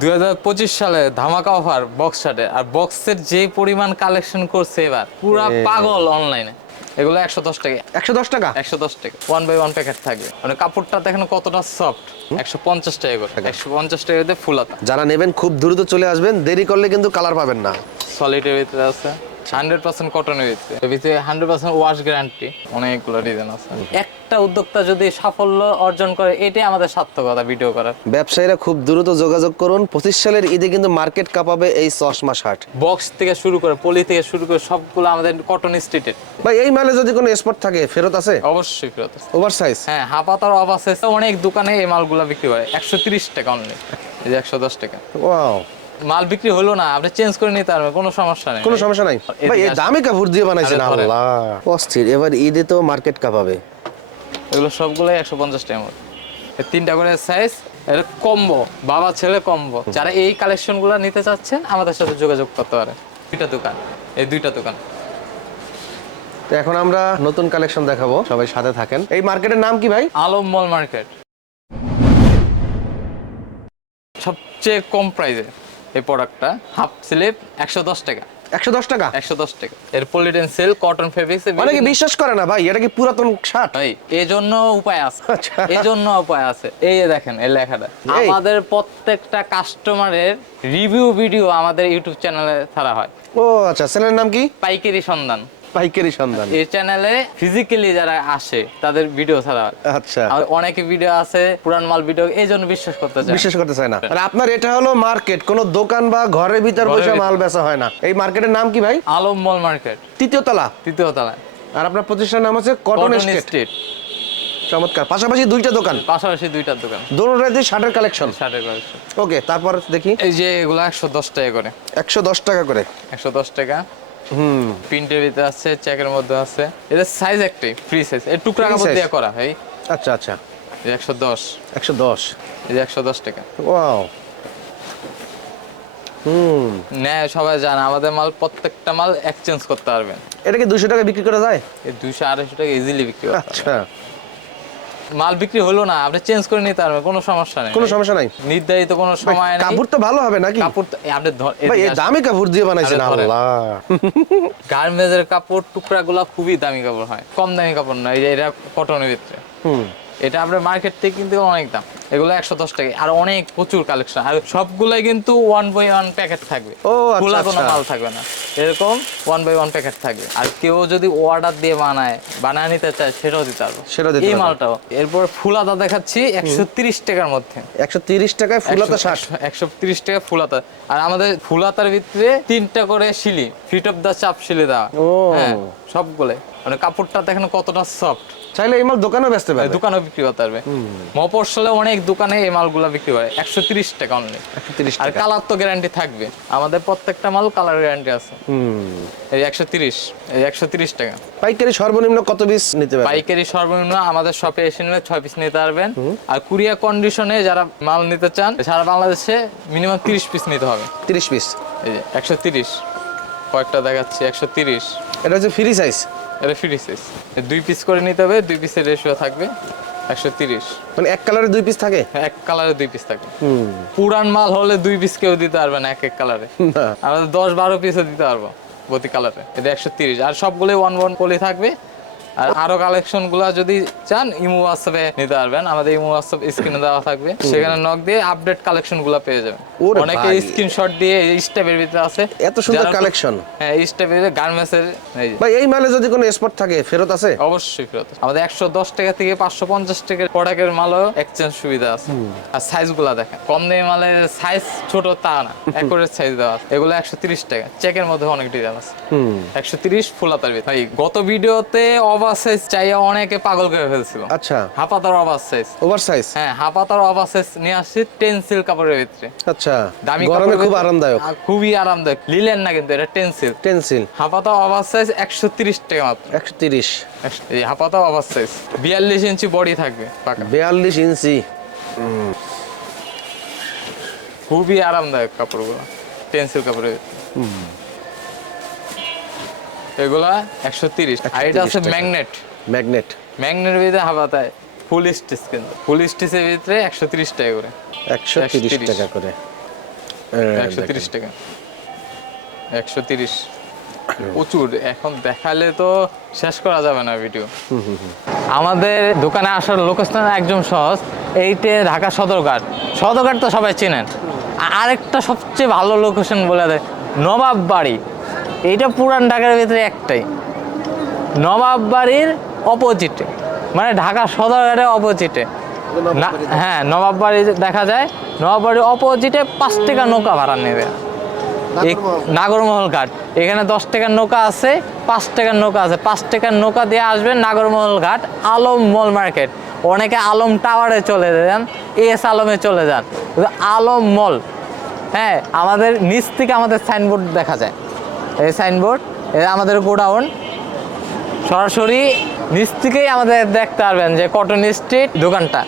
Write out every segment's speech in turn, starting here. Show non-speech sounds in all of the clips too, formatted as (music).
দুই হাজার পঁচিশ সালে ধামাকা অফার বক্স শার্টে আর বক্সের যে পরিমাণ কালেকশন করছে এবার পুরা পাগল অনলাইনে এগুলো একশো দশ টাকা। একশো দশ টাকা? একশো দশ টাকা। ওয়ান বাই ওয়ান প্যাকেট থাকবে। মানে কাপড়টা দেখেন কতটা সফট একশো পঞ্চাশ টাকা করে। একশো পঞ্চাশ টাকা দিয়ে ফুলাতা যারা নেবেন খুব দ্রুত চলে আসবেন। দেরি করলে কিন্তু কালার পাবেন না। সলিডের ভিতরে আছে। হান্ড্রেড পার্সেন্ট কটনের ভিতরে। এর ভিতরে হান্ড্রেড পার্সেন্ট ওয়াশ গ্যারান্টি অনেকগুলো ডিজাইন আছে। একটা উদ্যোক্তা যদি সাফল্য অর্জন করে এটাই আমাদের সার্থকতা ভিডিও করার। ব্যবসায়ীরা খুব দ্রুত যোগাযোগ করুন। পঁচিশ সালের ঈদে কিন্তু মার্কেট কাঁপাবে এই চশমা শার্ট। বক্স থেকে শুরু করে পলি থেকে শুরু করে সবগুলো আমাদের কটন স্ট্রিটের ভাই এই মালে যদি কোনো স্পট থাকে ফেরত আছে? অবশ্যই ফেরত আছে। ওভার সাইজ হ্যাঁ হাপাতার অফ আছে অনেক দোকানে এই মালগুলো বিক্রি করে। একশো তিরিশ টাকা অনলি এই যে একশো দশ টাকা। ওয়াও মাল বিক্রি হলো না আপনি চেঞ্জ করে নিতে পারবেন কোনো সমস্যা নেই। কোনো সমস্যা নাই। ভাই এই। দামি কাপড় দিয়ে বানাইছেন আল্লাহ। অস্থির এবার ঈদে তো মার্কেট কাঁপাবে। এগুলো সবগুলোই একশো পঞ্চাশ এই তিনটা করে সাইজ এটা কম্বো বাবা ছেলে কম্বো যারা এই কালেকশনগুলো নিতে চাচ্ছেন আমাদের সাথে যোগাযোগ করতে পারে দুইটা দোকান এই দুইটা দোকান। তো এখন আমরা নতুন কালেকশন দেখাবো সবাই সাথে থাকেন। এই মার্কেটের নাম কি ভাই? আলম মল মার্কেট সবচেয়ে কম প্রাইসে এই প্রোডাক্টটা হাফ স্লিপ একশো দশ টাকা। একশো দশ টাকা? একশো দশ টাকা। এর পলিটেন সেল কটন ফেব্রিক্স অনেকে বিশ্বাস করে না ভাই এটা কি পুরাতন শার্ট ভাই এই জন্য উপায় আছে। আচ্ছা। এই জন্য উপায় আছে। এই দেখেন এই লেখাটা। আমাদের প্রত্যেকটা কাস্টমারের রিভিউ ভিডিও আমাদের ইউটিউব চ্যানেলে ছাড়া হয়। ও আচ্ছা চ্যানেলের নাম কি? পাইকারি সন্ধান। পাইকারি সন্ধান। এই চ্যানেলে ফিজিক্যালি যারা আসে তাদের ভিডিও ছাড়া। আচ্ছা। আর অনেকে ভিডিও আছে পুরান মাল ভিডিও এই জন্য বিশ্বাস করতে চায় বিশ্বাস করতে চায় না। আর আপনার এটা হলো মার্কেট কোনো দোকান বা ঘরের ভিতর বসে মাল বেচা হয় না। এই মার্কেটের নাম কি ভাই? আলম মল মার্কেট তৃতীয় তলা। তৃতীয় তলায় আর আপনার প্রতিষ্ঠানের নাম হচ্ছে কটন স্ট্রিট চমৎকার। পাশাপাশি দুইটা দোকান। পাশাপাশি দুইটা দোকান। দোনোটাতে শার্টের কালেকশন শার্টের কালেকশন ওকে তারপর দেখি। এই যে এগুলো একশো দশ টাকা করে। একশো দশ টাকা করে। একশো দশ টাকা। হুম। প্রিন্টের ভিতরে আছে চেকের মধ্যে আছে। এটা সাইজ একটাই ফ্রি সাইজ এই টুকরা কাপড় দিয়ে করা হয় আচ্ছা আচ্ছা। একশো দশ। একশো দশ। এই যে একশো দশ টাকা। ওয়াও। হুম। নেয় সবাই জানে আমাদের মাল প্রত্যেকটা মাল এক্সচেঞ্জ করতে পারবেন। এটা কি দুশো টাকা বিক্রি করা যায়? দুইশো আড়াইশো টাকা ইজিলি বিক্রি আচ্ছা। মাল বিক্রি হলো না আপনি চেঞ্জ করে নিতে পারবেন কোনো সমস্যা নেই। কোনো সমস্যা নাই। নির্ধারিত কোনো সময় নেই। কাপড় তো ভালো হবে নাকি? কাপড় তো- আপনি ধর- ভাই এই। দামি কাপড় দিয়ে বানাইছেন। আল্লাহ। (laughs) গার্মেন্টসের কাপড় টুকরাগুলো খুবই দামি কাপড় হয়। কম দামি কাপড় না এই যে এটা কটনের ভিতরে। হুম। এটা আপনার মার্কেট থেকে কিন্তু অনেক দাম। এগুলো একশো দশ টাকা। আর অনেক প্রচুর কালেকশন আর সবগুলাই কিন্তু ওয়ান বাই ওয়ান প্যাকেট থাকবে। ও, আচ্ছা, খোলা কোনো আচ্ছা। মাল থাকবে না। এরকম ওয়ান বাই ওয়ান প্যাকেট থাকবে। আর কেউ যদি অর্ডার দিয়ে বানায় বানায় নিতে চায় সেটাও দিতে পারব। দিতে এই। মালটাও। এরপর ফুলাতা দেখাচ্ছি একশো তিরিশ টাকার মধ্যে। একশো তিরিশ টাকায় ফুলাতা শার্ট একশো তিরিশ টাকা ফুলাতা। আর আমাদের ফুলাতার ভিতরে তিনটা করে শিলি ফিট অফ দা চাপ শিলি দেওয়া। ও। হ্যাঁ সবগুলো মানে কাপড়টা দেখেন কতটা সফট চাইলে এই মাল দোকানেও বেচতে পারবে। দোকানেও বিক্রি করতে পারবে। মফস্বলে অনেক দোকানে এই মালগুলো বিক্রি করে। একশো তিরিশ টাকা অনলি আর কালার তো গ্যারান্টি থাকবে। আমাদের প্রত্যেকটা মাল কালার গ্যারান্টি আছে। এই একশো তিরিশ এই একশো তিরিশ টাকা। পাইকারি সর্বনিম্ন কত পিস নিতে পারবে? পাইকারি সর্বনিম্ন আমাদের শপে এসে নিলে ছয় পিস নিতে পারবেন। আর কুরিয়া কন্ডিশনে যারা মাল নিতে চান সারা বাংলাদেশে মিনিমাম তিরিশ পিস নিতে হবে। তিরিশ পিস এই যে একশো তিরিশ। কয়েকটা দেখাচ্ছি একশো তিরিশ। এটা হচ্ছে ফ্রি সাইজ এটা ফ্রি সাইজ দুই পিস করে নিতে হবে দুই পিসের রেশিও থাকবে একশো তিরিশ। মানে এক কালারে দুই পিস থাকে? এক কালারে দুই পিস থাকে। হুম। পুরান মাল হলে দুই পিস কেউ দিতে পারবে না এক এক কালারে না। আমাদের দশ বারো পিসও দিতে পারব প্রতি কালারে এটা একশো তিরিশ। আর সবগুলোই ওয়ান ওয়ান পলি থাকবে। আর আরও কালেকশনগুলা যদি চান ইমো হোয়াটসঅ্যাপে নিতে পারবেন। আমাদের ইমো হোয়াটসঅ্যাপ স্ক্রিনে দেওয়া থাকবে। সেখানে নক দিয়ে আপডেট কালেকশনগুলা পেয়ে যাবেন। অনেকে স্ক্রিনশট দিয়ে এই স্টেপের ভিতরে আছে। এত সুন্দর কালেকশন হ্যাঁ এই স্টেপের গার্মেন্টস এর ভাই এই মালে যদি কোনো স্পট থাকে ফেরত আছে? অবশ্যই ফেরত। আমাদের একশো দশ টাকা থেকে পাঁচশো পঞ্চাশ টাকার প্রোডাক্টের মালও এক্সচেঞ্জ সুবিধা আছে। আর সাইজগুলা দেখেন। কম দামি মালে সাইজ ছোট তা না। একরের সাইজ দেওয়া আছে। এগুলো একশো তিরিশ টাকা। চেকের মধ্যে অনেক ডিজাইন আছে। হুম। একশো তিরিশ ফুলাতার ভিতরে। ভাই গত ভিডিওতে ওভার সাইজ চাইয়া অনেকে পাগল করে ফেলছিল। আচ্ছা। হাপাতার ওভার সাইজ ওভার সাইজ হ্যাঁ হাপাতার ওভার সাইজ নিয়ে আসছি টেন্সিল কাপড়ের ভিতরে। আচ্ছা দামি গরমে খুব আরামদায়ক। খুবই আরামদায়ক। লিলেন না কিন্তু এটা টেন্সিল টেন্সিল হাপাতা ওভার সাইজ একশো তিরিশ টাকা মাত্র। একশো তিরিশ। একশো- এই হাপাতা ওভার সাইজ বিয়াল্লিশ ইঞ্চি বডি থাকবে পাকা। বিয়াল্লিশ ইঞ্চি। খুবই আরামদায়ক কাপড়গুলো টেন্সিল কাপড়ের ভিতরে। এগুলা একশো তিরিশ। আর এটা আছে 130 ম্যাগনেট। ম্যাগনেট। ম্যাগনেটের ভিতরে হাবাতায় ফুল স্টিচ কিন্তু। ফুল স্টিচের ভিতরে একশো তিরিশ টাকা করে। একশো তিরিশ টাকা করে। একশো তিরিশ টাকা। একশো তিরিশ। প্রচুর। এখন দেখালে তো শেষ করা যাবে না ভিডিও। আমাদের দোকানে আসার লোকেশন একদম সহজ। এইটে ঢাকা সদরঘাট। সদরঘাট তো সবাই চেনেন। আরেকটা সবচেয়ে ভালো লোকেশন বলে দেয় নবাব বাড়ি এইটা পুরান ঢাকার ভিতরে একটাই। নবাব বাড়ির অপোজিটে। মানে ঢাকা সদরঘাটের অপোজিটে। হ্যাঁ নবাব বাড়ি দেখা যায় নবাব বাড়ির অপোজিটে পাঁচ টাকা নৌকা ভাড়া নেবে। নাগরমহল ঘাট। এখানে দশ টাকার নৌকা আছে, পাঁচ টাকার নৌকা আছে। পাঁচ টাকার নৌকা দিয়ে আসবেন নাগরমহল ঘাট, আলম মল মার্কেট। অনেকে আলম টাওয়ারে চলে যান, এস আলমে চলে যান। আলম মল হ্যাঁ আমাদের নিচ থেকে আমাদের সাইনবোর্ড দেখা যায়। এই সাইনবোর্ড এটা আমাদের গোডাউন। সরাসরি নিচ থেকেই আমাদের দেখতে পারবেন যে কটন স্ট্রিট দোকানটা।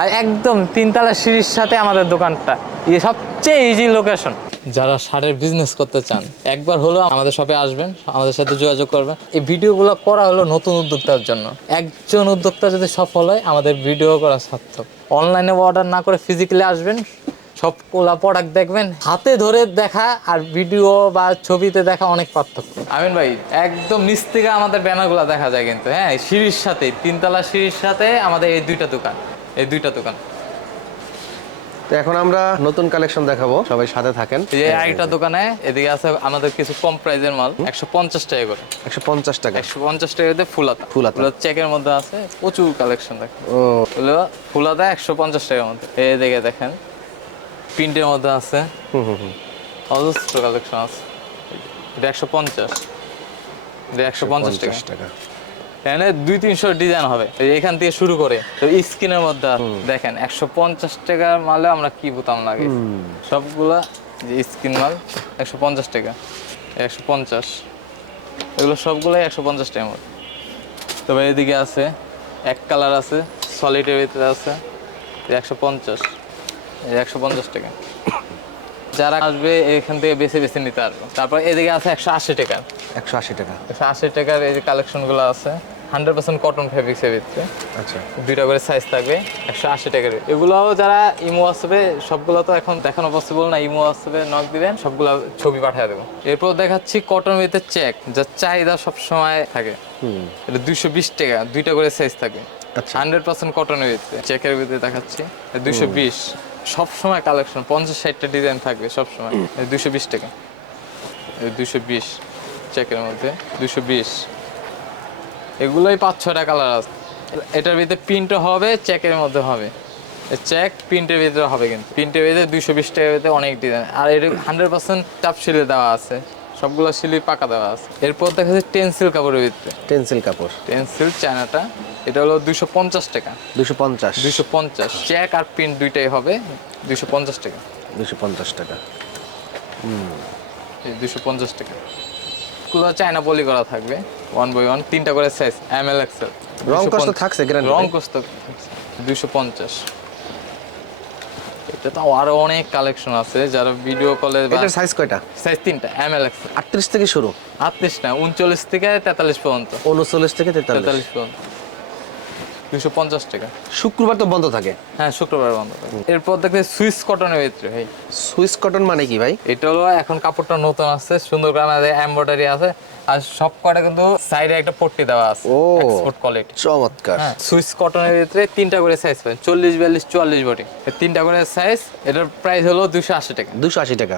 আর একদম তিনতলা সিঁড়ির সাথে আমাদের দোকানটা। এই সবচেয়ে ইজি লোকেশন যারা সারের বিজনেস করতে চান, একবার হলেও আমাদের শপে আসবেন, আমাদের সাথে যোগাযোগ করবেন। এই ভিডিওগুলো করা হলো নতুন উদ্যোক্তার জন্য। একজন উদ্যোক্তা যদি সফল হয়, আমাদের ভিডিও করা সার্থক। অনলাইনে অর্ডার না করে ফিজিক্যালি আসবেন সবগুলা প্রোডাক্ট দেখবেন হাতে ধরে দেখা আর ভিডিও বা ছবিতে দেখা অনেক পার্থক্য। আমিন ভাই একদম নিচ থেকে আমাদের ব্যানারগুলো দেখা যায় কিন্তু হ্যাঁ সিঁড়ির সাথে তিনতলা সিঁড়ির সাথে আমাদের এই দুইটা দোকান এই দুইটা দোকান। তো এখন আমরা নতুন কালেকশন দেখাবো সবাই সাথে থাকেন। এই যে আরেকটা দোকানে এদিকে আছে আমাদের কিছু কম প্রাইজের মাল একশো পঞ্চাশ টাকা করে। একশো পঞ্চাশ টাকা। একশো পঞ্চাশ টাকাতে ফুলাতা। ফুলাতা। চেকের মধ্যে আছে প্রচুর কালেকশন দেখেন। ও। ফুলাতা একশো পঞ্চাশ টাকার মধ্যে। এই দিকে দেখেন প্রিন্টের মধ্যে আছে। অজস্র কালেকশন আছে। এটা একশো পঞ্চাশ। এটা একশো পঞ্চাশ টাকা। এখানে দুই তিনশো ডিজাইন হবে। এখান থেকে শুরু করে তো স্ক্রিনের মধ্যে। দেখেন একশো পঞ্চাশ টাকার মালে আমরা কি বোতাম লাগে? সবগুলা যে স্ক্রিন মাল একশো পঞ্চাশ টাকা। একশো পঞ্চাশ। এগুলো সবগুলাই একশো পঞ্চাশ টাকার মধ্যে। তবে এদিকে আছে এক কালার আছে সলিডের ভিতরে আছে একশো পঞ্চাশ। একশো পঞ্চাশ টাকা। যারা আসবে এখান থেকে বেছে বেছে নিতে পারবে। তারপর এদিকে আছে একশো আশি টাকা। একশো আশি টাকা। একশো আশি টাকার এই যে কালেকশনগুলো আছে হান্ড্রেড পার্সেন্ট কটন ফেব্রিক্সের ভিতরে। আচ্ছা। দুইটা করে সাইজ থাকবে একশো আশি টাকার। এগুলোও যারা ইমো আসবে সবগুলো তো এখন দেখানো পসিবল না ইমো আসবে নক দিবেন সবগুলো ছবি পাঠিয়ে দেবো। এরপর দেখাচ্ছি কটন ভিতরে চেক যার চাহিদা সবসময় থাকে। হুম। এটা দুইশো বিশ টাকা দুইটা করে সাইজ থাকবে আচ্ছা। হান্ড্রেড পার্সেন্ট কটনের ভিতরে চেকের ভিতরে দেখাচ্ছি দুইশো বিশ। সবসময় কালেকশন পঞ্চাশ ষাটটা ডিজাইন থাকবে সবসময়। দুইশো বিশ টাকা। দুইশো বিশ চেকের মধ্যে দুইশো বিশ। এগুলোই পাঁচ ছটা কালার আছে। এটার ভিতরে প্রিন্টও হবে চেকের মধ্যে হবে। চেক প্রিন্টের ভিতরে হবে কিন্তু। প্রিন্টের ভিতরে দুইশো বিশ টাকার ভিতরে অনেক ডিজাইন আর এটা হান্ড্রেড পার্সেন্ট চাপ সিলে দেওয়া আছে। সবগুলো সিলি পাকা দেওয়া আছে। এরপর দেখা যাচ্ছে টেন্সিল কাপড়ের ভিতরে। টেন্সিল কাপড়। পেন্সিল চায়নাটা এটা হলো দুশো পঞ্চাশ টাকা। দুশো পঞ্চাশ। দুশো পঞ্চাশ। চেক আর প্রিন্ট দুইটাই হবে দুশো পঞ্চাশ টাকা। দুশো পঞ্চাশ টাকা। দুশো পঞ্চাশ টাকা। গুলো চায়না পলি করা থাকবে ওয়ান বাই ওয়ান তিনটা করে সাইজ এম এল এক্সেল রং কষ্ট থাকছে রং কষ্ট দুশো পঞ্চাশ। এটা তো আরও অনেক কালেকশন আছে যারা ভিডিও কলে এটা সাইজ কয়টা? সাইজ তিনটা এম এল এক্সেল আটত্রিশ থেকে শুরু? আটত্রিশ না উনচল্লিশ থেকে তেতাল্লিশ পর্যন্ত। উনচল্লিশ থেকে তেতাল্লিশ পর্যন্ত। দুশো পঞ্চাশ টাকা। শুক্রবার তো বন্ধ থাকে। হ্যাঁ শুক্রবার বন্ধ থাকে। এরপর দেখবে সুইস কটনের ভিতরে ভাই। সুইস কটন মানে কি ভাই? এটা হলো এখন কাপড়টা নতুন আছে সুন্দর করে এমব্রয়ডারি আছে। আর সব কটা কিন্তু সাইডে একটা পট্টি দেওয়া আছে ও। এক্সপোর্ট কোয়ালিটি চমৎকার। হ্যাঁ সুইস কটনের ভিতরে তিনটা করে সাইজ পাবেন চল্লিশ বিয়াল্লিশ চুয়াল্লিশ বডি তিনটা করে সাইজ এটার প্রাইস হলো দুশো আশি টাকা। দুশো আশি টাকা?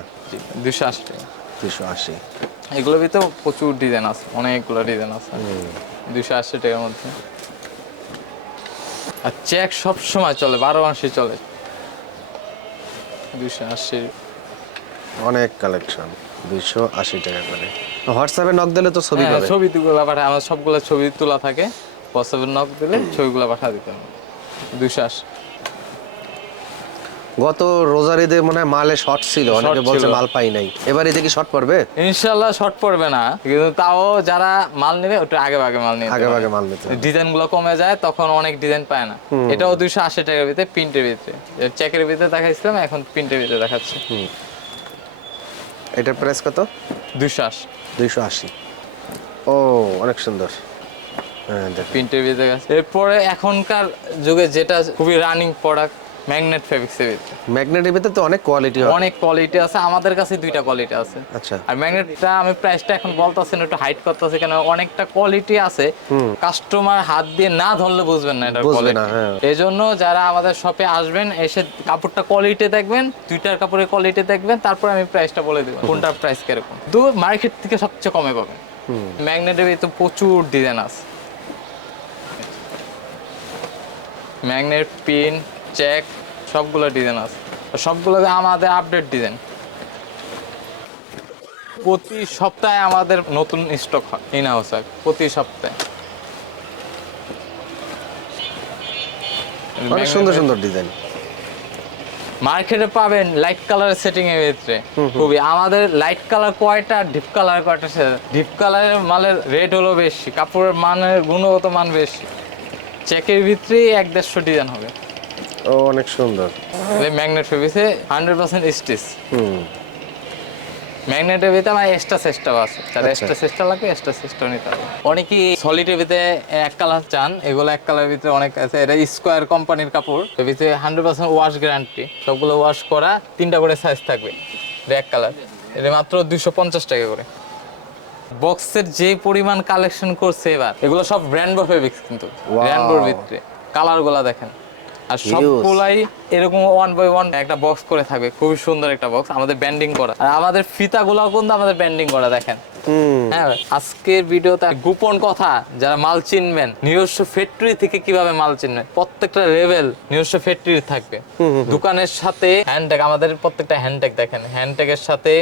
দুশো আশি টাকা। দুশো আশি। এগুলোর ভিতরে প্রচুর ডিজাইন আছে অনেকগুলো ডিজাইন আছে। দুশো আশি টাকার মধ্যে। আর চেক সব সময় চলে বারো মাসে চলে। দুশো আশি। অনেক কালেকশন দুইশো আশি টাকা করে। হোয়াটসঅ্যাপে নক দিলে তো ছবি হ্যাঁ, পাবে। ছবি তুলা পাঠায় আমার সবগুলো ছবি তোলা থাকে। হোয়াটসঅ্যাপে নক দিলে ছবিগুলো পাঠা দিতে হবে। দুশো আশি। গত রোজার ঈদে মনে হয় মালে শর্ট ছিল অনেকে বলছে মাল পাই নাই। এবার ঈদে কি শর্ট পড়বে? ইনশাল্লাহ শর্ট পড়বে না কিন্তু তাও যারা মাল নেবে ওটা আগে ভাগে মাল নিয়ে আগে ভাগে মাল নিতে ডিজাইনগুলো কমে যায় তখন অনেক ডিজাইন পায় না। এটাও দুইশো আশি টাকার ভিতরে প্রিন্টের ভিতরে। চেকের ভিতরে দেখাইছিলাম এখন প্রিন্টের ভিতরে দেখাচ্ছি। এটার প্রাইস কত? দুইশো আশি। দুইশো আশি। ও অনেক সুন্দর। হ্যাঁ প্রিন্টের ভিতরে আছে এরপরে এখনকার যুগে যেটা খুবই রানিং প্রোডাক্ট ম্যাগনেট ফেব্রিক্সের ভিতরে। ম্যাগনেটের ভিতরে তো অনেক কোয়ালিটি হয় অনেক কোয়ালিটি আছে আমাদের কাছে দুইটা কোয়ালিটি আছে। আচ্ছা। আর ম্যাগনেটটা আমি প্রাইসটা এখন বলতেছি না একটু হাইট করতেছি কেন অনেকটা কোয়ালিটি আছে। কাস্টমার হাত দিয়ে না ধরলে বুঝবেন না এটা কোয়ালিটি। এই জন্য যারা আমাদের শপে আসবেন এসে কাপড়টা কোয়ালিটি দেখবেন দুইটার কাপড়ের কোয়ালিটি দেখবেন তারপর আমি প্রাইসটা বলে দেবো কোনটার প্রাইস কীরকম। দু মার্কেট থেকে সবচেয়ে কমে পাবেন। ম্যাগনেটের ভিতরে প্রচুর ডিজাইন আছে। ম্যাগনেট পিন চেক সবগুলো ডিজাইন আছে। সবগুলো আমাদের আপডেট ডিজাইন প্রতি সপ্তাহে আমাদের নতুন স্টক হয় ইন হাউস প্রতি সপ্তাহে। অনেক সুন্দর সুন্দর ডিজাইন মার্কেটে পাবেন লাইট কালারের সেটিং এর ভিতরে। খুবই আমাদের লাইট কালার কয়টা ডিপ কালার কয়টা ডিপ কালারের মালের রেট হলো বেশি কাপড়ের মানের গুণগত মান বেশি। চেকের ভিতরেই এক দেড়শো ডিজাইন হবে। ও অনেক সুন্দর। ম্যাগনেট ফেব্রিক্সে হান্ড্রেড পার্সেন্ট স্টিচ। হুম। ম্যাগনেটের ভিতরে আমার এক্সট্রা সিস্টেম আছে। আচ্ছা। এক্সট্রা সিস্টেম লাগবে এক্সট্রা সিস্টেম নিতে হবে। অনেকেই সলিডের ভিতরে এক কালার চান এগুলো এক কালারের ভিতরে অনেক আছে। এটা স্কোয়ার কোম্পানির কাপড়। এর ভিতরে হান্ড্রেড পার্সেন্ট ওয়াশ গ্যারান্টি সবগুলো ওয়াশ করা তিনটা করে সাইজ থাকবে। এটা এক কালার এটা মাত্র দুশো পঞ্চাশ টাকা করে। বক্সের যে পরিমাণ কালেকশন করছে এবার এগুলো সব ব্র্যান্ড ফেব্রিক্স কিন্তু। Wow. ব্র্যান্ডবোর ভিতরে। কালারগুলা দেখেন। আর সবগুলাই এরকম ওয়ান বাই ওয়ান একটা বক্স করে থাকবে। খুবই সুন্দর একটা বক্স আমাদের ব্যান্ডিং করা। আর আমাদের ফিতাগুলাও কিন্তু আমাদের ব্যান্ডিং করা দেখেন। হ্যাঁ আজকের ভিডিওতে গোপন কথা যারা মাল চিনবেন নিজস্ব ফ্যাক্টরি থেকে কীভাবে মাল চিনবেন প্রত্যেকটা লেভেল নিজস্ব ফ্যাক্টরি থাকবে। দোকানের সাথে হ্যান্ডটেক আমাদের প্রত্যেকটা হ্যান্ডটেক দেখেন। হ্যান্ডটেকের সাথে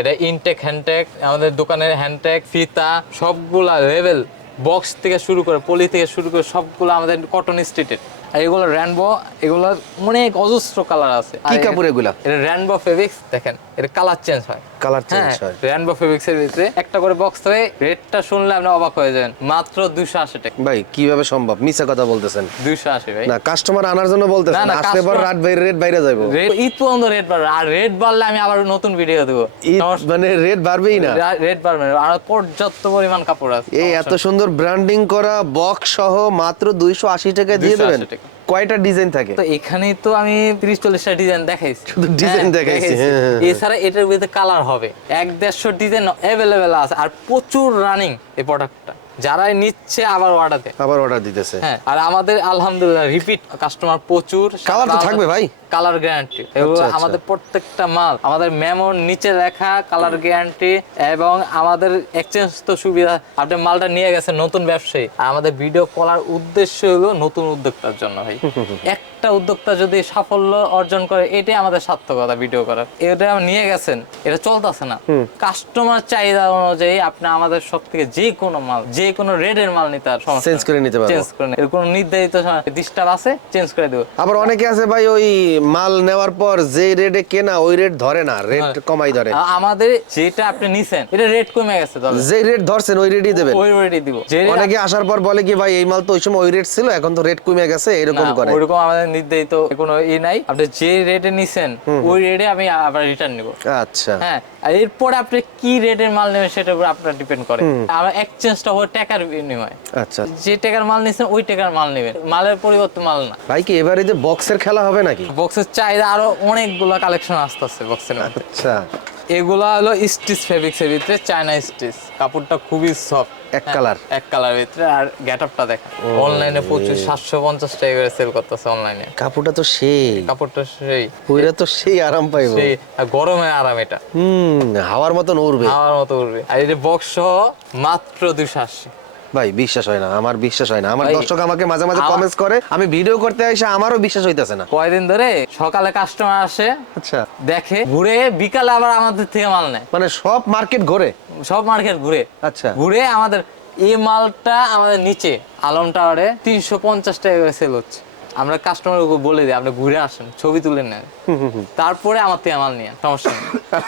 এটা ইনটেক হ্যান্ডটেক আমাদের দোকানের হ্যান্ডটেক ফিতা সবগুলা লেভেল বক্স থেকে শুরু করে পলি থেকে শুরু করে সবগুলো আমাদের কটন স্ট্রিটের আর এগুলো র্যানবো এগুলোর অনেক অজস্র কালার আছে। কি কাপড় এগুলা? এটা র্যানবো ফেব্রিক্স দেখেন এটা কালার চেঞ্জ হয়। কালার চেঞ্জ হ্যাঁ হয়। ফেব্রিক্স এর ভিতরে একটা করে বক্স থাকে রেটটা শুনলে আপনি অবাক হয়ে যাবেন। মাত্র দুশো আশি টাকা। ভাই কীভাবে সম্ভব? মিছা কথা বলতেছেন। দুশো আশি ভাই। না কাস্টমার আনার জন্য বলতেছেন। আসলে পর রাত বাইরে রেট বাইরে যাব ঈদ পর্যন্ত রেট বাড়বে আর রেট বাড়লে আমি আবার নতুন ভিডিও দেবো। মানে রেট বাড়বেই না। রেট বাড়বে না। আর পর্যাপ্ত পরিমাণ কাপড় আছে। এই এত সুন্দর ব্র্যান্ডিং করা বক্স সহ মাত্র দুইশো আশি টাকা দিয়ে 280 দেবেন। কয়টা ডিজাইন থাকে? তো এখানে তো আমি তিরিশ চল্লিশটা ডিজাইন দেখাইছি। শুধু ডিজাইন হ্যাঁ, দেখাইছি, হ্যাঁ, হ্যাঁ, হ্যাঁ। এছাড়া এটার ভিতরে কালার হবে। এক দেড়শো ডিজাইন অ্যাভেলেবেল আছে আর প্রচুর রানিং এই প্রোডাক্টটা যারাই নিচ্ছে আবার অর্ডার দেয়। আবার অর্ডার দিতেছে। হ্যাঁ আর আমাদের আলহামদুলিল্লাহ রিপিট কাস্টমার প্রচুর। কালার তো থাকবে ভাই? কালার গ্যারান্টি এগুলো আচ্ছা, আচ্ছা। আমাদের প্রত্যেকটা মাল আমাদের মেমোর নিচে লেখা কালার গ্যারান্টি এবং আমাদের এক্সচেঞ্জ তো সুবিধা। আপনি মালটা নিয়ে গেছেন নতুন ব্যবসায়ী। আমাদের ভিডিও করার উদ্দেশ্য হলো নতুন উদ্যোক্তার জন্য ভাই। (laughs) একটা উদ্যোক্তা যদি সাফল্য অর্জন করে এটাই আমাদের সার্থকতা ভিডিও করার। এটা নিয়ে গেছেন এটা চলতেছে না। কাস্টমার চাহিদা অনুযায়ী আপনি আমাদের সব থেকে যে কোনো মাল যে কোনো রেডের মাল নিতে আর Change করে নিতে পারব। চেঞ্জ করে এর কোনো নির্ধারিত ডিস্টার্ব আছে চেঞ্জ করে দেবো। আবার অনেকে আছে ভাই ওই মাল নেওয়ার পর যে রেটে কেনা ওই রেট ধরে না রেট হ্যাঁ। কমাই ধরে। আমাদের যেটা আপনি নিছেন এটা রেট কমে গেছে তাহলে যে রেট ধরছেন ওই রেটই দেবেন। ওই রেটই দিব। অনেকে আসার পর বলে কি ভাই এই মাল তো ওই সময় ওই রেট ছিল এখন তো রেট কমে গেছে এরকম করে। ওরকম আমাদের নির্ধারিত কোনো ই নাই। আপনি যে রেটে নিছেন ওই রেটে আমি আবার রিটার্ন নিব। আচ্ছা। হ্যাঁ আর এরপরে আপনি কি রেটের মাল নেবেন সেটার উপর আপনার ডিপেন্ড করে। আর এক্সচেঞ্জটা হলো টাকার বিনিময়ে। আচ্ছা। যে টাকার মাল নিছেন ওই টাকার মাল নেবেন। মালের পরিবর্তে মাল না। ভাই কি এবারে যে বক্সের খেলা হবে নাকি? বক্সের চাহিদা আরও অনেকগুলো কালেকশন আসতেছে বক্সের আচ্ছা। এগুলা হলো স্টিচ ফেব্রিক্সের ভিতরে চায়না স্টিচ কাপড়টা খুবই সফট এক কালার। এক কালার ভিতরে আর গেটআপটা দেখ। অনলাইনে প্রচুর সাতশো পঞ্চাশ টাকা করে সেল করতেছে অনলাইনে কাপড়টা তো সেই। কাপড়টা সেই। পুরা তো সেই আরাম পাইবো। সেই আর গরমে আরাম এটা। হুম হাওয়ার মতন উড়বে। হাওয়ার মতো উড়বে। আর এটা বক্স সহ মাত্র দুশো আশি। ভাই বিশ্বাস হয় না আমার বিশ্বাস হয় না। আমার দর্শক আমাকে মাঝে মাঝে কমেন্টস করে আমি ভিডিও করতে এসে আমারও বিশ্বাস হইতাছে না। কয়দিন ধরে সকালে কাস্টমার আসে আচ্ছা। দেখে ঘুরে বিকালে আবার আমাদের থেকে মাল নেয়। মানে সব মার্কেট ঘুরে? সব মার্কেট ঘুরে। আচ্ছা। ঘুরে আমাদের এই মালটা আমাদের নিচে আলম টাওয়ারে তিনশো পঞ্চাশ টাকা করে সেল হচ্ছে। আমরা কাস্টমার বলে দিই আপনি ঘুরে আসেন ছবি তুলে নেন তারপরে আমার থেকে মাল নিয়ে সমস্যা নেই।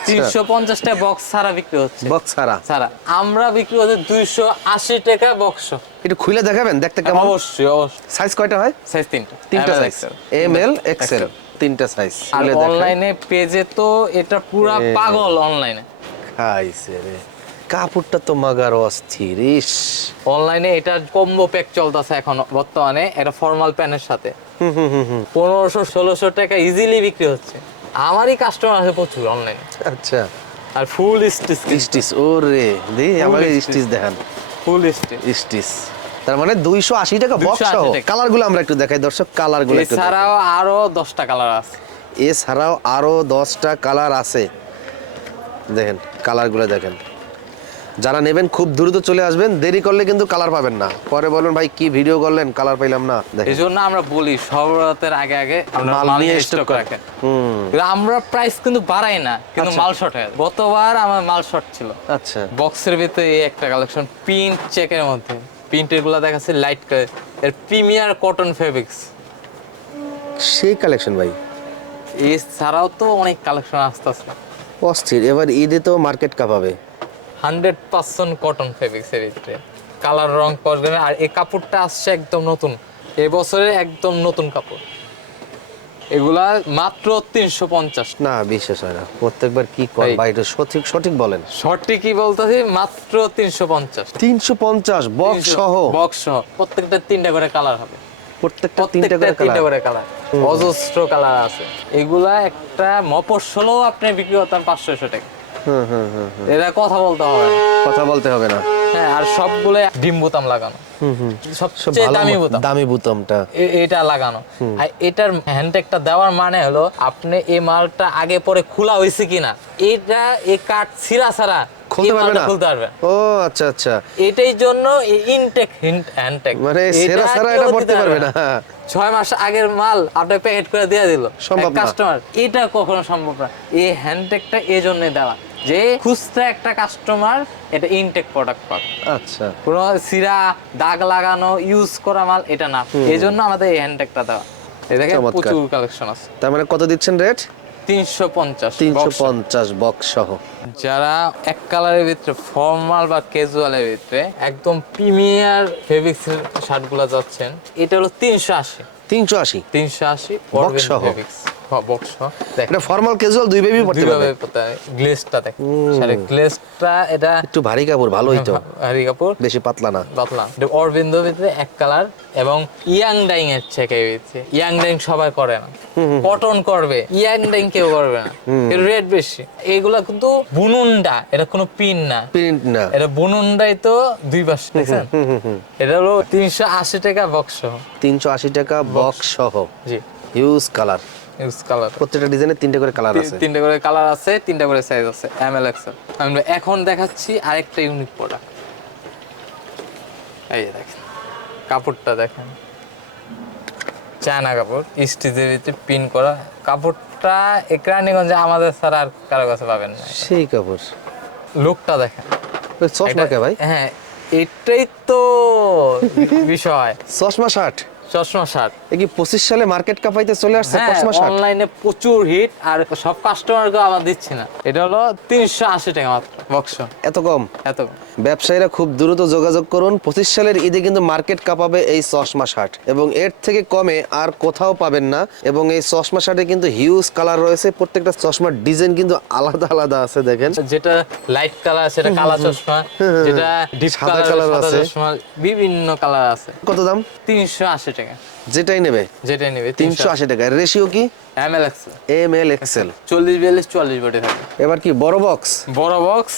তিনশো পঞ্চাশ টাকা বক্স ছাড়া বিক্রি হচ্ছে। বক্স ছাড়া? ছাড়া। আমরা বিক্রি হচ্ছে দুইশো আশি টাকা বক্স একটু খুলে দেখাবেন দেখতে কেমন? অবশ্যই অবশ্যই। সাইজ কয়টা হয়? সাইজ তিনটা। তিনটা সাইজ। এম এল এক্সেল তিনটা সাইজ আর অনলাইনে পেজে তো এটা পুরা পাগল অনলাইনে খাইছে রে। কাপড়টা তো মাগার অস্থির ইস। অনলাইনে এটার কম্বো প্যাক চলতেছে এখন বর্তমানে এটা ফর্মাল প্যানের সাথে। পনেরোশো ষোলোশো টাকা ইজিলি বিক্রি হচ্ছে। আমারই কাস্টমার আছে প্রচুর অনলাইনে আচ্ছা। আর ফুল স্টিচ স্টিচ ওরে দি আমাকে। স্টিচ। দেখান। Full stitch. স্টিচ। তার মানে দুইশো আশি টাকা বক্স সহ। টাকা। কালারগুলো আমরা একটু দেখাই দর্শক কালারগুলো একটু দেখাই। এছাড়াও আরও দশটা কালার আছে। এছাড়াও আরও দশটা কালার আছে। দেখেন কালারগুলো দেখেন। যারা নেবেন খুব দ্রুত চলে আসবেন দেরি করলে কিন্তু কালার পাবেন না। পরে বলবেন ভাই কি ভিডিও করলেন? কালার পাইলাম না। এই জন্য আমরা বলি সবরাতের আগে আগে আমরা মাল মাল নিয়ে নিয়ে স্টক রাখেন। আমরা প্রাইস কিন্তু বাড়াই না কিন্তু আচ্ছা। মাল শর্ট হয়ে। গতবার আমার মাল শর্ট ছিল। আচ্ছা। বক্সের ভিতরে এই একটা কালেকশন প্রিন্ট চেকের মধ্যে। প্রিন্টেরগুলো দেখাচ্ছে লাইট কালারের প্রিমিয়ার কটন ফেব্রিক্স সেই কালেকশন ভাই? এছাড়াও তো অনেক কালেকশন আসতেছে। অস্থির। এবার ঈদে তো মার্কেট কাঁপাবে হান্ড্রেড পার্সেন্ট কটন ফেব্রিক্স এর ভিতরে। কালার রং করবে আর এই কাপড়টা আসছে একদম নতুন। এবছরের একদম নতুন কাপড়। এগুলা মাত্র তিনশো পঞ্চাশ। না বিশ্বাস হয় না। প্রত্যেকবার কি কর। ভাই সঠিক সঠিক বলেন। কি বলতেছি মাত্র তিনশো পঞ্চাশ। তিনশো পঞ্চাশ বক্স সহ? বক্স সহ। প্রত্যেকটা তিনটা করে কালার হবে। প্রত্যেকটা তিনটা প্রত্যেকটা করে তিনটা করে কালার অজস্র কালার আছে। এগুলা একটা মফস্বলও আপনি বিক্রি করতেন পাঁচশো টাকা। এটা কথা বলতে হবে কথা বলতে হবে না। হ্যাঁ আর সবগুলো ডিম বোতাম লাগানো। হুম হুম। সব সবচেয়ে দামি বোতাম। দামি বুতামটা। এটা লাগানো। আর এটার হ্যান্ডটেকটা দেওয়ার মানে হলো আপনি এই মালটা আগে পরে খোলা হয়েছে কিনা এটা এই কাঠ ছিঁড়া ছাড়া খুলতে পারবে না? খুলতে পারবে। ও আচ্ছা আচ্ছা। এটাই জন্য ইনটেক হ্যান্ডটেক মানে সেরা সারা এটা পড়তে পারবে না। ছয় মাস আগের মাল আপনি প্যাকেট করে দিয়ে দিল। সম্ভব কাস্টমার এটা কখনো সম্ভব না। এই হ্যান্ডটেকটা এই জন্যই দেওয়া। যে খুঁজতে একটা কাস্টমার এটা ইনটেক প্রোডাক্ট পাবে। আচ্ছা। কোনো সিরা দাগ লাগানো ইউজ করা মাল এটা না। এই জন্য আমাদের এই হ্যান্ডটেকটা দেওয়া। এই দেখেন প্রচুর কালেকশন আছে। তার মানে কত দিচ্ছেন রেট তিনশো পঞ্চাশ তিনশো পঞ্চাশ বক্স সহ যারা এক কালারের ভিতরে ফর্মাল বা ক্যাজুয়ালের ভিতরে একদম প্রিমিয়ার ফেব্রিক্স শার্টগুলা যাচ্ছেন এটা হলো তিনশো আশি। তিনশো আশি? তিনশো আশি Box সহ? ফেব্রিক্স বক্স এটা ফর্মাল ক্যাজুয়াল দুই বেবি পড়তে পারবে। গ্লেসটা দেখ। শাড়ির গ্লেসটা এটা একটু ভারী কাপড় ভালোই তো। হারি কাপড়। বেশি পাতলা না। পাতলা। অরবিন্দ ভিতরে এক কালার এবং ইয়াং ডাইং এর চেকে ভিতরে ইয়াং ডাইং সবাই করে না। কটন করবে। ইয়াং ডাইং কেউ করবে না। রেট বেশি। এগুলা কিন্তু বুনুনডা। এটা কোনো পিন না। প্রিন্ট না। এটা বুনুনডাই তো দুই পাশ দেখছেন? এটা হলো তিনশো আশি টাকা বক্স তিনশো আশি টাকা বক্স সহ। জি। Huge colour use colour. প্রত্যেকটা ডিজাইনের তিনটে করে কালার আছে। তিনটে করে কালার আছে তিনটা করে সাইজ আছে এম এল এক্সেল আমি এখন দেখাচ্ছি আরেকটা ইউনিক প্রোডাক্ট এই দেখেন কাপড়টা দেখেন। চায়না কাপড় স্টিচের পিন করা কাপড়টা একরানিগঞ্জে আমাদের ছাড়া আর কারও কাছে পাবেন না। সেই কাপড়। লুকটা দেখেন। চশমা কে ভাই। হ্যাঁ এটাই তো বিষয়। চশমা শার্ট চশমা শার্ট এ কি পঁচিশ সালে মার্কেট কাপাইতে চলে আসছে হ্যাঁ চশমা শার্ট অনলাইনে প্রচুর হিট আর সব কাস্টমারকে আবার দিচ্ছি না। এটা হলো তিনশো আশি টাকা মাত্র বক্স এত কম? এত ব্যবসায়ীরা খুব দ্রুত যোগাযোগ করুন। পঁচিশ সালের ঈদে কিন্তু মার্কেট কাঁপাবে এই চশমা শার্ট। এবং এর থেকে কমে আর কোথাও পাবেন না। এবং এই চশমা শার্টে কিন্তু হিউজ কালার রয়েছে। প্রত্যেকটা চশমার ডিজাইন কিন্তু আলাদা আলাদা আছে দেখেন। যেটা লাইট কালার সেটা কালা চশমা যেটা ডিপ কালার সাদা আছে। চশমা বিভিন্ন কালার আছে। কত দাম? তিনশো আশি টাকা। যেটাই নেবে। যেটা নেবে তিনশো আশি টাকা। রেশিও কি? M L X M L XL চল্লিশ বিয়াল্লিশ চুয়াল্লিশ বডি থাকে এবার কি বড় বক্স বড় box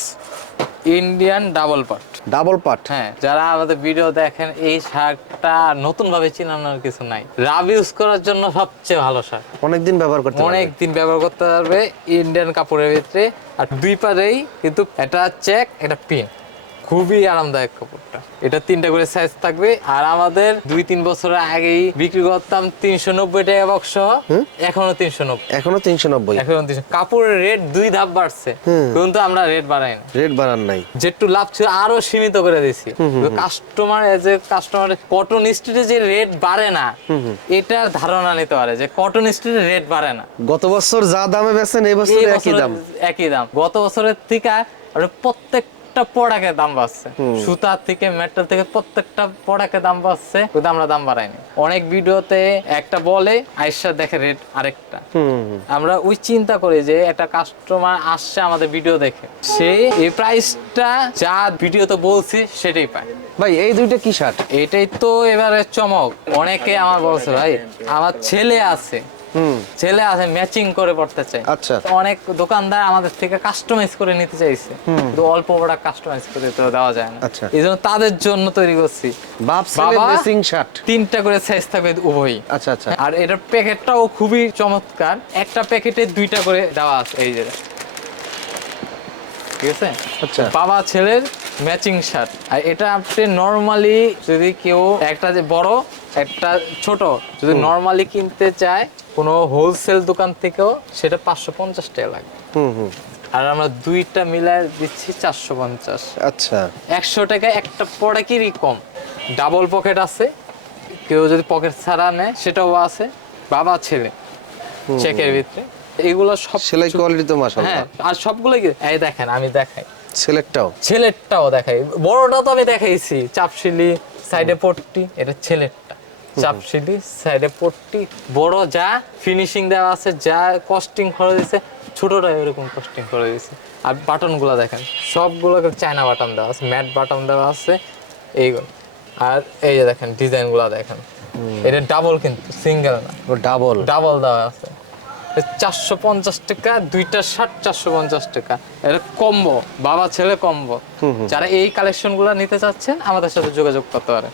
Indian double part double part হ্যাঁ যারা আমাদের ভিডিও দেখেন এই শার্টটা নতুন ভাবে চিনানোর কিছু নাই। রাব ইউজ করার জন্য সবচেয়ে ভালো শার্ট অনেকদিন ব্যবহার করতে। অনেক দিন ব্যবহার করতে পারবে ইন্ডিয়ান কাপড়ের ভিতরে। আর দুই পারেই কিন্তু এটা চেক এটা পিন খুবই আরামদায়ক কাপড়টা। এটা তিনটা করে সাইজ থাকবে। আর আমাদের দুই তিন বছরের আগেই বিক্রি করতাম তিনশো নব্বই টাকা বক্স এখনও তিনশো নব্বই। এখনও তিনশো নব্বই? এখনও তিনশো কাপড়ের রেট দুই ধাপ বাড়ছে। কিন্তু আমরা রেট বাড়াই না রেট বাড়ান নাই। যেটু লাভ ছিল আরও সীমিত করে দিছি customer as a customer cotton স্ট্রিটে যে রেট বাড়ে না এটার ধারণা নিতে পারে যে কটন স্ট্রিটে রেট বাড়ে না। গত বছর যা দামে বেচেন এই বছর একই দাম। একই দাম। গত বছরের থেকে আর প্রত্যেকটা প্রোডাক্টের দাম বাড়ছে। সুতা থেকে মেটাল থেকে প্রত্যেকটা প্রোডাক্টের দাম বাড়ছে কিন্তু আমরা দাম বাড়াইনি। অনেক ভিডিওতে একটা বলে আইসা দেখে রেট আরেকটা। আমরা ওই চিন্তা করি যে একটা কাস্টমার আসছে আমাদের ভিডিও দেখে। সে এই প্রাইসটা যা ভিডিওতে বলছি সেটাই পায়। ভাই এই দুইটা কি শার্ট এটাই তো এবারে চমক। অনেকে আমার বলছে ভাই আমার ছেলে আছে। ছেলে আছে ম্যাচিং করে পড়তে চাই আচ্ছা। অনেক দোকানদার আমাদের থেকে কাস্টমাইজ করে নিতে চাইছে। কিন্তু অল্প প্রোডাক্ট কাস্টমাইজ করে তো দেওয়া যায় না। আচ্ছা। এই জন্য তাদের জন্য তৈরি করছি। বাপ ছেলে? মেসিং শার্ট তিনটা করে সাইজ থাকবে উভয়ই। আচ্ছা আচ্ছা। আর এটার প্যাকেটটাও খুবই চমৎকার। একটা প্যাকেটে দুইটা করে দেওয়া আছে এই যে। ঠিক আছে? আচ্ছা। বাবা ছেলের ম্যাচিং শার্ট আর এটা আপনি নর্মালি যদি কেউ একটা যে বড় একটা ছোট যদি নর্মালি কিনতে চায় কোনো হোলসেল দোকান থেকেও সেটা পাঁচশো পঞ্চাশ টাকা হুম হুম। আর আমরা দুইটা মিলায় দিচ্ছি চারশো পঞ্চাশ। আচ্ছা। একশো টাকা একটা প্রোডাক্টেরই কম। ডাবল পকেট আছে কেউ যদি পকেট ছাড়া নেয় সেটাও আছে বাবা ছেলে চেকের ভিতরে। এগুলো সব সেলাই কোয়ালিটি তো মাশাআল্লাহ। হ্যাঁ আর সবগুলো কি এই দেখেন আমি দেখাই। ছেলেরটাও? ছেলেরটাও দেখাই। বড়টা তো আমি দেখাইছি চাপশিলি সাইডে পট্টি এটা ছেলেরটা। চাপশিলি সাইডে পট্টি বড় যা ফিনিশিং দেওয়া আছে যা কস্টিং করে দিছে ছোটটা এরকম কস্টিং করে দিছে আর বাটনগুলো দেখেন সবগুলো চায়না বাটন দেওয়া আছে ম্যাট বাটন দেওয়া আছে এইগুলো আর এই যে দেখেন ডিজাইনগুলো দেখেন। এটা ডাবল কিন্তু সিঙ্গেল না। ডাবল ডাবল দেওয়া আছে। চারশো পঞ্চাশ টাকা দুইটা শার্ট চারশো পঞ্চাশ টাকা। এটা কম্বো বাবা ছেলে কম্বো যারা এই কালেকশনগুলো নিতে চাচ্ছেন আমাদের সাথে যোগাযোগ করতে পারে